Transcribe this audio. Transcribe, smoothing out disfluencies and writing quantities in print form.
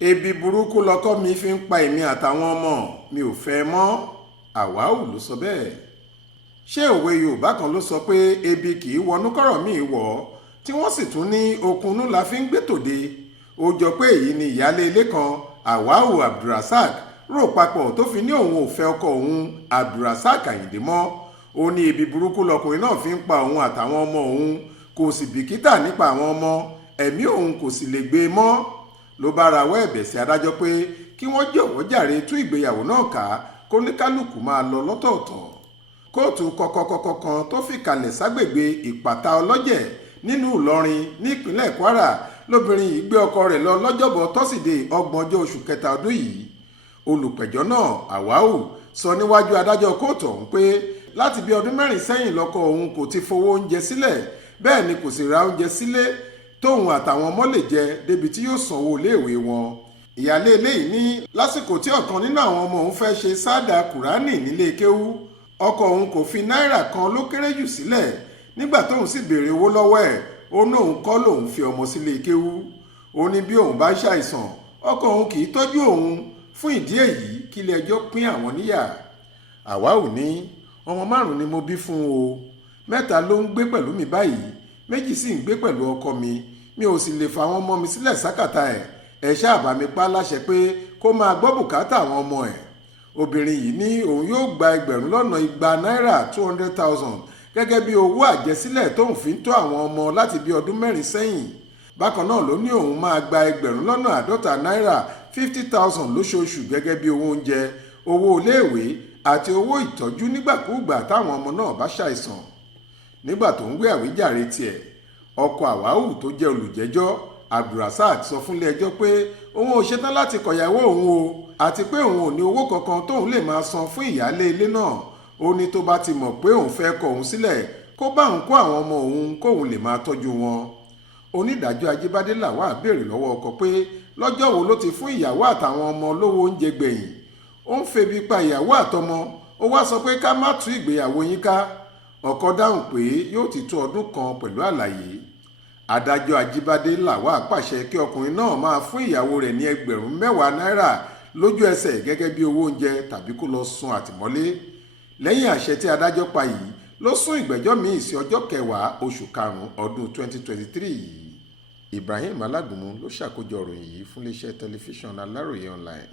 Ebi burúkú lọkọ mi fi ń pa èmi àtàwọn ọmọ mi ò fẹ́ mọ́. Àwáù ló sọ bẹ́ẹ̀. Ṣé òwe Yorùbá kan ló sọ pé ebi kì í wọnú kọ́rọ̀ míì wọ̀ tí wọ́n sì tún ní okunnú la fi ń gbé tòde. Ó jọ pé èyí ni ìyáálé ilé kan Àwáù Abdulrasaq rò papọ̀ tó fi ní òun ò fẹ́ ọkọ òun Abdulrasaq Àyìndé mọ́. Ó ní ebi burúkú lọkùnrin náà fi ń pa òun àtàwọn ọmọ òun, kò sì bìkítà nípa àwọn ọmọ, ẹ̀mí òun kò sì lè gbé e mọ́. Ló bá rawọ́ ẹ̀bẹ̀ sí adájọ́ pé kí wọ́n jọ̀wọ́ jàre tú ìgbéyàwó náà ká kó ní kálukú máa lọ lọ́tọ̀ọ̀tọ̀. Kóòtù kọ̀kọ̀kọ̀kọ̀ kan tó fìkàlẹ̀ ságbègbè Ìpàtà Ọlọ́jẹ̀ nínú Ìlọrin nípínlẹ̀ Kwara lóbìnrin yìí gbé ọkọ rẹ̀ lọ lọ́jọ́bọ̀ tọ́sídẹ̀ẹ́ 30 oṣù kẹta ọdún yìí. Olùpẹ̀jọ́ náà Àwáù sọ níwájú adájọ́ kóòtù ọ̀hún pé láti bí ọdún 4 sẹ́yìn lọ́kọ òun kò ti fowó oúnjẹ sílẹ̀, bẹ́ẹ̀ ni kò sì ra oúnjẹ sílé tóun àtàwọn ọmọ lè jẹ débi tí yóò sanwó iléèwé wọn. Ìyáálé ilé yìí ní lásìkò tí ọ̀kan nínú àwọn ọmọ òun fẹ́ ṣe sáàdà kùránì nílé kéwú, ọkọ òun kò fi náírà kan ló kéré jù sílẹ̀. Nígbà tóun sì béèrè owó lọ́wọ́ ẹ̀, ó ní òun kọ́ lòun fi ọmọ sílé kéwú. Ó ní bí òun bá ṣàìsàn ọkọ òun kì í tọ́jú òun, fún ìdí èyí kílé ẹjọ́ pín àwọn níyà. Àwáù ní ọmọ 5 ni mo bí fún o, 3 ló ń gbé pẹ̀lú mi báyìí, 2 sì ń gbé pẹ̀lú ọkọ mi ò sì lè fa àwọn ọmọ mi sílẹ̀ sákàtà ẹ̀ ṣáà bá mi pa láṣẹ pé kó máa gbọ́ bùkátà àwọn ọmọ ẹ̀. Obìnrin yìí ní òun yóò gba 200,000 náírà 200,000 gẹ́gẹ́ bí owó àjẹsílẹ̀ tóun fi ń tọ́ àwọn ọmọ láti bí ọdún 4 sẹ́yìn. Bákan náà ló ní òun máa gba 50 náírà 50,000 lóṣooṣù gẹ́gẹ́ bí owó oúnjẹ, owó iléèwé àti owó ìtọ́jú nígbàkúùgbà táwọn ọmọ náà bá ṣàìsàn. Nígbà tó ń gbé àwíjàre tiẹ̀, ọkọ Àwáù tó jẹ́ olùjẹ́jọ́ Abdulrasaq sọ fúnlé ẹjọ́ pé òun ò ṣetán láti kọ̀yàwó òun o, àti pé òun ò ní owó kankan tóun lè máa san fún ìyáálé ilé náà. Ó ní tó bá ti mọ̀ pé òun fẹ́ kọ òun sílẹ̀ kó bá òun kó àwọn ọmọ òun kóun lè máa tọ́jú wọn. Onídàájọ́ Ajíbádé Làwà béèrè lọ́wọ́ ọkọ pé lọ́jọ́ wo ló ti fún ìyàwó àtàwọn ọmọ lówó oúnjẹ gbẹ̀yìn. Ó ń febi pa ìyàwó àtọmọ, ó wá sọ pé ká má tú ìgbéyàwó yín ká. Ọkọ dáhùn pé yóò ti tó ọdún kan pẹ̀lú àlàyé. Adájọ́ Ajíbádé Làwà pàṣẹ kí ọkùnrin náà máa fún ìyàwó rẹ̀ ní 10,000 náírà lójú ẹsẹ̀ gẹ́gẹ́ bí owó oúnjẹ tàbí kó lọ sùn àtìmọ́lé. Lẹ́yìn àṣẹ tí adájọ́ pa yìí ló sún ìgbẹ́jọ́ míì sí ọjọ́ 10 oṣù karùn-ún ọdún 2023 yìí. Ibrahim Alágúnmu ló ṣàkójọ ìròyìn yìí fún iléeṣẹ́ tẹlifíṣàn Aláròye online.